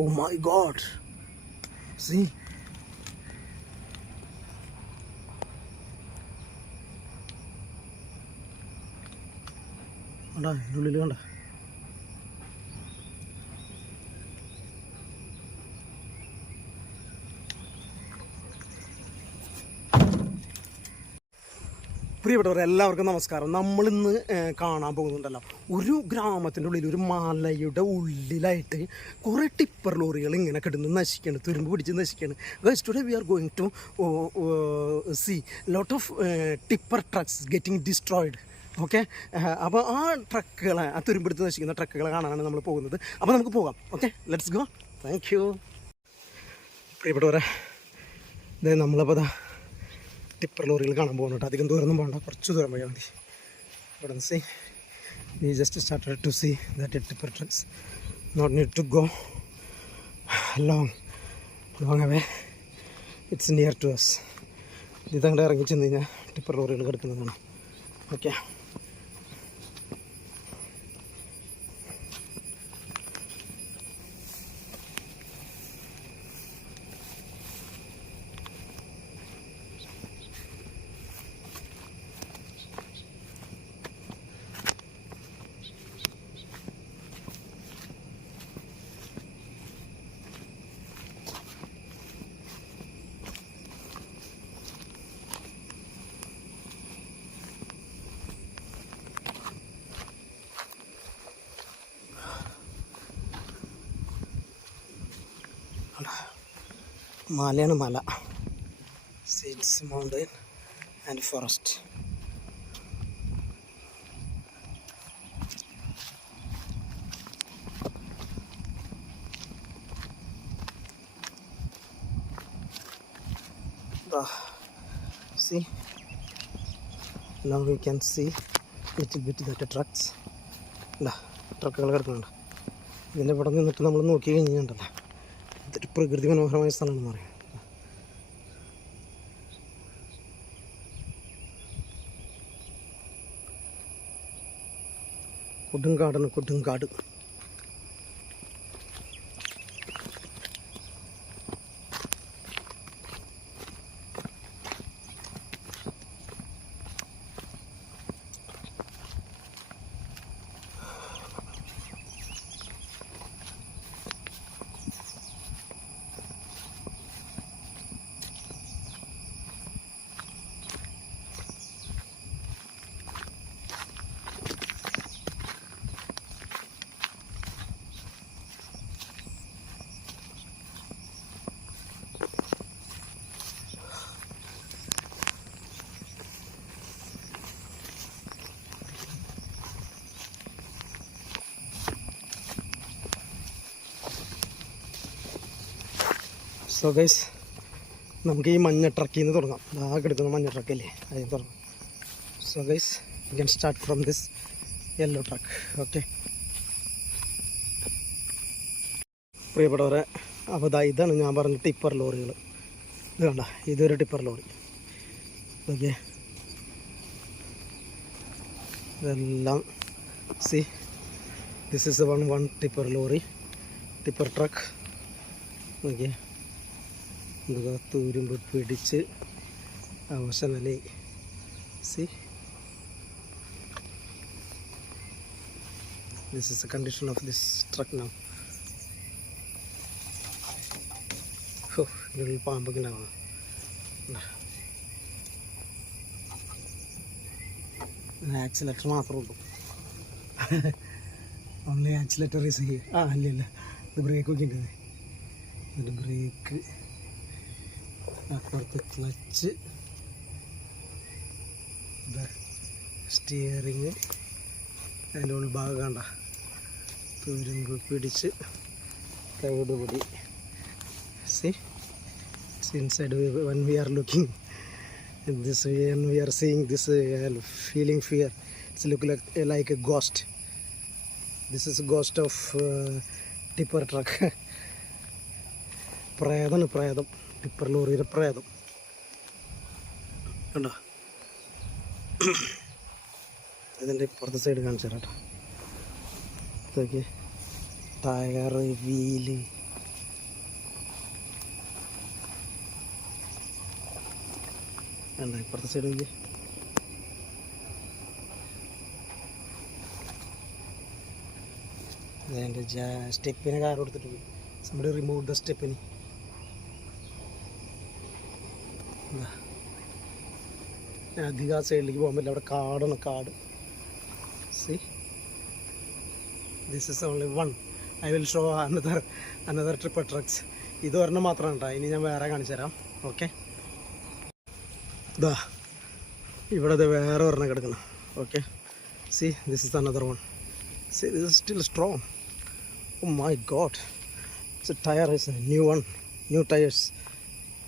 Oh my god. See? കണ്ടാ ഉള്ളിൽ കണ്ട പ്രിയപ്പെട്ടവർ എല്ലാവർക്കും നമസ്കാരം. നമ്മളിന്ന് കാണാൻ പോകുന്നുണ്ടല്ലോ ഒരു ഗ്രാമത്തിൻ്റെ ഉള്ളിൽ ഒരു മലയുടെ ഉള്ളിലായിട്ട് കുറേ ടിപ്പർ ലോറികൾ ഇങ്ങനെ കിടന്ന് നശിക്കുകയാണ്, തുരുമ്പ് പിടിച്ച് നശിക്കുകയാണ്. Guys today we are going to see lot of tipper trucks getting destroyed. Okay, അപ്പോൾ ആ ട്രക്കുകളെ, ആ തുരുമ്പെടുത്ത് നശിക്കുന്ന ട്രക്കുകളെ കാണാനാണ് നമ്മൾ പോകുന്നത്. അപ്പോൾ നമുക്ക് പോകാം. Okay, let's go. Thank you. പ്രിയപ്പെട്ടവരെ, ഇതേ നമ്മളപ്പോൾ ടിപ്പർ ലോറികൾ കാണാൻ പോകുന്നുണ്ട്. അധികം ദൂരമൊന്നും പോകണ്ട, കുറച്ച് ദൂരം പോയാൽ മതി. ഇവിടെ നിന്ന് see we just started to see that tipper trucks. Not need to go long away, it's near to us. ഇതങ്ങോട്ട് ഇറങ്ങി ചെന്ന് കഴിഞ്ഞാൽ ടിപ്പർ ലോറികൾ കിടക്കുന്നതാണ്. ഓക്കെ, മലയാണ് മല. Seeds mountain and forest. See, now we can see little bit that trucks. ട്രക്കുകൾ കിടക്കുന്നുണ്ട്. ഇതിൻ്റെ ഇവിടെ നിന്നിട്ട് നമ്മൾ നോക്കി കഴിഞ്ഞിട്ടുണ്ടല്ലോ, ഇതൊരു പ്രകൃതി മനോഹരമായ സ്ഥലമാണെന്ന് പറയാം. കൊടുങ്കാടാണ്, കൊടുങ്കാട്. സോ ഗൈസ്, നമുക്ക് ഈ മഞ്ഞ ട്രക്കിൽ നിന്ന് തുടങ്ങാം. ആ കിടക്കുന്ന മഞ്ഞ ട്രക്കല്ലേ, അതിൽ തുടങ്ങാം. So guys, you can start from this yellow truck. Okay പ്രിയപ്പെട്ടവരെ, അപ്പോൾ ഇതാണ് ഞാൻ പറഞ്ഞ ടിപ്പർ ലോറികൾ. ഇത് കണ്ട, ഇതൊരു ടിപ്പർ ലോറി. ഓക്കെ, ഇതെല്ലാം see this is one tipper lorry, tipper truck. Okay, തുരുമ്പ് പിടിച്ച് അവശനിലയിൽ. See this is the condition of this truck now. ഇതിനുള്ളിൽ പാമ്പൊക്കെ ഉണ്ടാവണം. ആക്സിലേറ്റർ മാത്രമേ ഉള്ളൂ. Only accelerator is here. അല്ല, ഇത് ബ്രേക്കൊക്കെ ഉണ്ട്. ഇത് ബ്രേക്ക്, അപ്പുറത്ത് ക്ലച്ച്, സ്റ്റിയറിങ്. അതിൻ്റെ ഉൾഭാഗം കണ്ട തുരുമ്പ് പിടിച്ച് തവിടുപൊടി. See, it's inside. When we are looking this, when we are seeing this, feeling fear, it's look like a ghost. This is a ghost of tipper truck. പ്രേതമാണ്, പ്രേതം. ടിപ്പർ ലോറിയുടെ പ്രേതം കണ്ടോ. ഇതിൻ്റെ ഇപ്പുറത്തെ സൈഡ് കാണിച്ചു തരാം കേട്ടോ. ഇതൊക്കെ ടയറ്, വീല്, വേണ്ട ഇപ്പുറത്തെ സൈഡ് നോക്കി. അതിൻ്റെ സ്റ്റെപ്പിന് കാർ കൊടുത്തിട്ട് പോയി. നമ്മുടെ റിമൂവ് ദ സ്റ്റെപ്പിന്. അധികം ആ സൈഡിലേക്ക് പോകാൻ പറ്റില്ല, അവിടെ കാടാണ്, കാട്. C this is only one. I will show another trip trucks. ഇത് ഒരെണ്ണം മാത്രമാണ് കേട്ടോ, ഇനി ഞാൻ വേറെ കാണിച്ചു തരാം. ഓക്കെ, ഇതാ ഇവിടെ വേറെ ഒരെണ്ണം കിടക്കണം. Okay, see this is another one. See this is still strong. Oh my God, it's a tyre, is a new one, new tyres.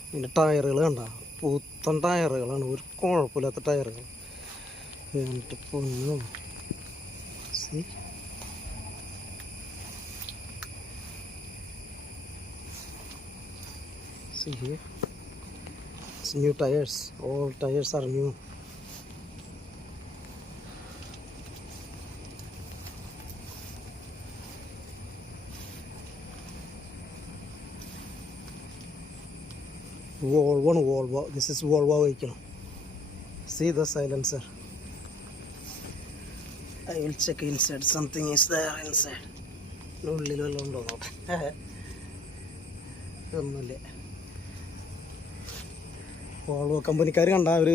ഇതിൻ്റെ ടയറുകൾ കണ്ട, പുത്തൻ ടയറുകളാണ്, ഒരു കുഴപ്പമില്ലാത്ത ടയറുകൾ. എന്നിട്ട് പൊന്നു. C see here, it's new tires, all tires are new. Volvo, this is Volvo vehicle. See the silencer. I will check inside, something is there inside. ഉള്ളിൽ വല്ലതും ഉണ്ടോ നോട്ടെ. ഒന്നുമില്ല. വോൾവോ കമ്പനിക്കാർ കണ്ട അവർ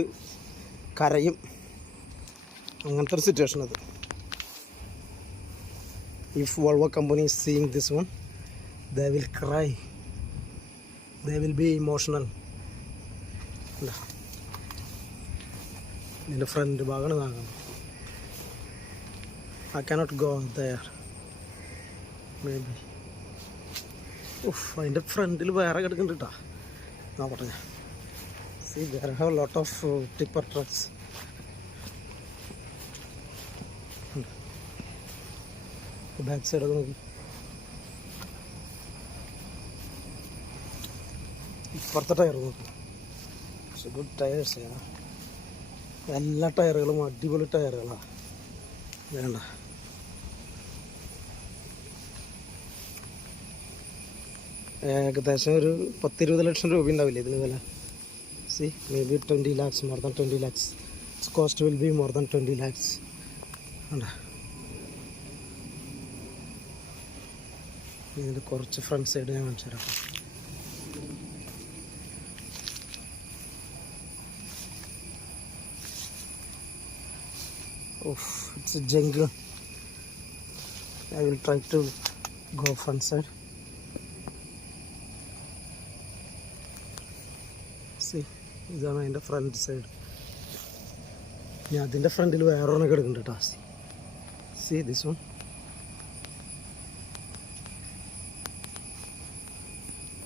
കരയും, അങ്ങനത്തെ ഒരു സിറ്റുവേഷൻ അത്. If Volvo company is seeing this one, they will cry, they will be emotional. ഇതിൻ്റെ ഫ്രണ്ട് ഭാഗമാണ് കാണുന്നത്. I cannot go there maybe. അതിൻ്റെ ഫ്രണ്ടിൽ വേറെ കിടക്കുന്നുണ്ട് കേട്ടോ, നോക്കട്ടെ ഞാൻ. See, there are a lot of tipper trucks. Back side ഒക്കെ നോക്കി. ഇപ്പുറത്തെ ടയർ നോക്കും. ഗുഡ് ടയേഴ്സ്, എല്ലാ ടയറുകളും അടിപൊളി ടയറുകളാണ്. വേണ്ട, ഏകദേശം ഒരു 10-20 ലക്ഷം രൂപ ഉണ്ടാവില്ലേ ഇതിന് വില? See, maybe 20 lakhs, more than 20 lakhs. Its cost will be more than 20 lakhs. ഇതിൻ്റെ കുറച്ച് ഫ്രണ്ട് സൈഡ് ഞാൻ കാണിച്ചു തരാം. It's a jungle. I will try to go front side. See, ഇതാണ് അതിൻ്റെ ഫ്രണ്ട് സൈഡ്. ഇനി അതിൻ്റെ ഫ്രണ്ടിൽ വേറെ ഒരെണ്ണം കിടക്കുന്നുണ്ട് കേട്ടോ. See this one.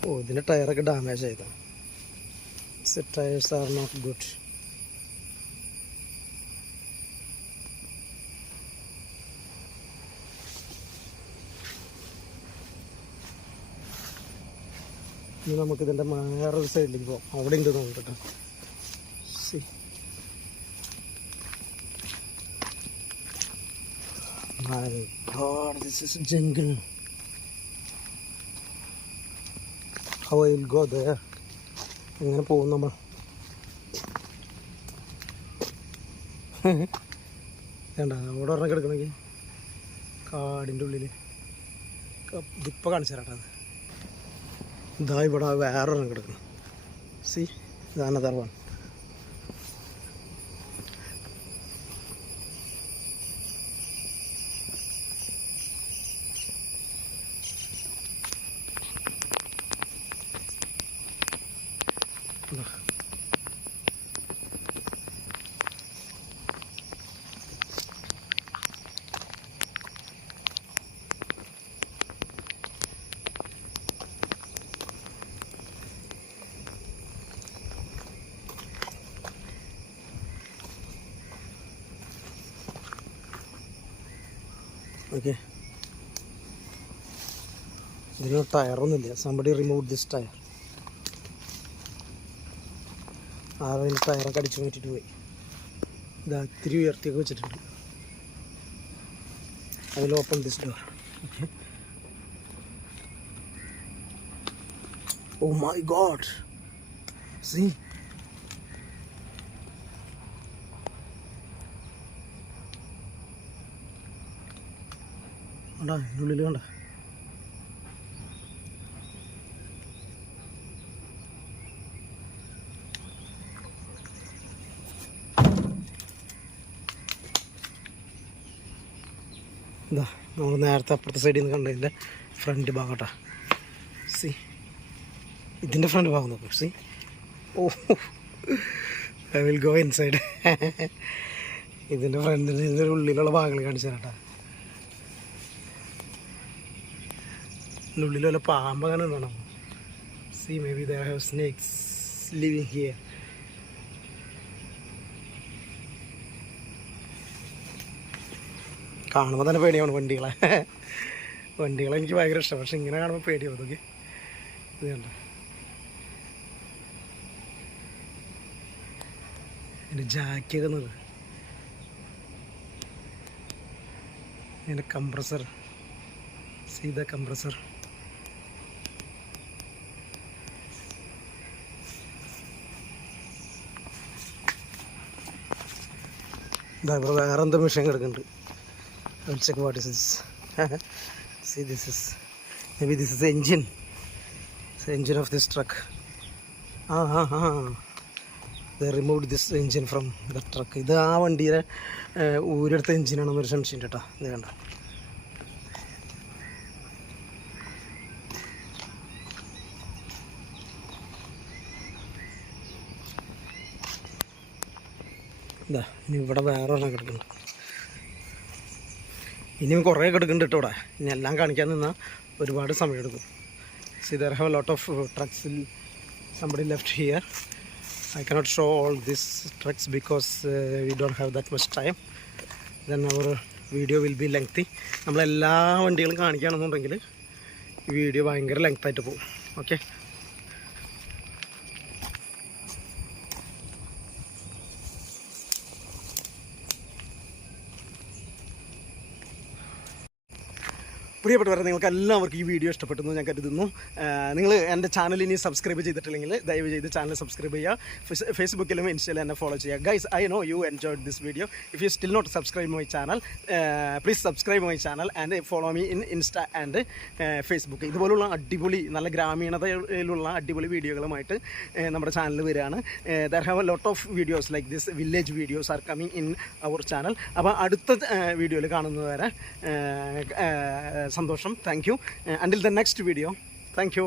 ഓ, ഇതിൻ്റെ ടയറൊക്കെ ഡാമേജ് ആയതാണ്. Tyres are not good. ഇനി നമുക്കിതിൻ്റെ വേറൊരു സൈഡിലേക്ക് പോകാം. അവിടെ ഉണ്ട് നോക്കട്ടെ. See, my God, this is a jungle. How I will go there? എങ്ങനെ പോകും നമ്മൾ? വേണ്ട, അവിടെ ഒരെണ്ണം കിടക്കണമെങ്കിൽ കാടിൻ്റെ ഉള്ളിൽ. ഇതിപ്പോൾ കാണിച്ചു തരാട്ടോ. അത് ഇതാ ഇവിടെ വേറൊരെണ്ണം കിടക്കണം. സി, ഇതാണ് അനദർ വൺ. ഓക്കെ, ഇതിന് ടയറൊന്നുമില്ല. Somebody remove this tyre. അതിന് ടയറൊക്കെ അടിച്ചു മാറ്റിയിട്ട് പോയി. ഇതാ ഇത്തിരി ഉയർത്തിയൊക്കെ വെച്ചിട്ടുണ്ട്. അതിൽ open this door. Okay, oh my God, see കണ്ടാ ഉള്ളിൽ കണ്ട ഇതാ നമ്മൾ നേരത്തെ അപ്പുറത്തെ സൈഡിൽ നിന്ന് കണ്ടതിൻ്റെ ഫ്രണ്ട് ഭാഗം കേട്ടോ. സി ഇതിൻ്റെ ഫ്രണ്ട് ഭാഗം നോക്കൂ. See oh I will go inside. ഇതിൻ്റെ ഫ്രണ്ടിൽ ഇതിൻ്റെ ഉള്ളിലുള്ള ഭാഗങ്ങൾ കാണിച്ചു തരാം കേട്ടോ. ഇതിൻ്റെ ഉള്ളിൽ വല്ല പാമ്പ് അങ്ങനെ ഉണ്ടോ? C may be there have snakes living here. കാണുമ്പോൾ തന്നെ പേടിയാണ് വണ്ടികളെ. വണ്ടികളെ എനിക്ക് ഭയങ്കര ഇഷ്ടമാണ്, പക്ഷെ ഇങ്ങനെ കാണുമ്പോൾ പേടിയാവും. അതൊക്കെ ഇത് കണ്ട എൻ്റെ ജാക്കിയൊക്കെ നോക്ക്. എൻ്റെ കംപ്രസർ, സീത കംപ്രസർ. ഇതാ ഇവിടെ വേറെ എന്തോ മെഷീൻ കിടക്കുന്നുണ്ട്. I'll check what is this. See, this is maybe this is the engine. It's the engine of this truck. They removed this engine from the truck. ഇത് ആ വണ്ടിയുടെ ഊരെടുത്ത എഞ്ചിനാണെന്നൊരു സംശയം കേട്ടോ. ഇത് കണ്ട ഇതാ ഇനി ഇവിടെ വേറെ ഒരെണ്ണം കിടക്കുന്നുണ്ട്. ഇനിയും കുറേ കിടക്കുന്നുണ്ട് കേട്ടോ ഇവിടെ. ഇനി എല്ലാം കാണിക്കാൻ നിന്നാൽ ഒരുപാട് സമയമെടുക്കും. C there have lot of trucks. Somebody left here. I cannot show all these trucks because we don't have that much time. Then our video will be lengthy. നമ്മളെല്ലാ വണ്ടികളും കാണിക്കുകയാണെന്നുണ്ടെങ്കിൽ ഈ വീഡിയോ ഭയങ്കര ലെങ്ത് ആയിട്ട് പോകും. ഓക്കെ, പ്രിയപ്പെട്ടവരെ, നിങ്ങൾക്ക് എല്ലാവർക്കും ഈ വീഡിയോ ഇഷ്ടപ്പെട്ടെന്ന് ഞാൻ കരുതുന്നു. നിങ്ങൾ എൻ്റെ ചാനൽ ഇനി സബ്സ്ക്രൈബ് ചെയ്തിട്ടില്ലെങ്കിൽ ദയവ് ചെയ്ത് ചാനൽ സബ്സ്ക്രൈബ് ചെയ്യുക. ഫേസ്ബുക്കിലും ഇൻസ്റ്റയിലും എന്നെ ഫോളോ ചെയ്യുക. Guys, I know you enjoyed this video. If you still not subscribe my channel, please subscribe my channel and follow me in Insta and Facebook. ഇതുപോലുള്ള അടിപൊളി നല്ല ഗ്രാമീണതയിലുള്ള അടിപൊളി വീഡിയോകളുമായിട്ട് നമ്മുടെ ചാനൽ വരികയാണ്. There have a lot of videos like this village videos are coming in our channel. അപ്പോൾ അടുത്ത വീഡിയോയിൽ കാണുന്നത് വരെ സന്തോഷം. Thank you. Until the next video. Thank U.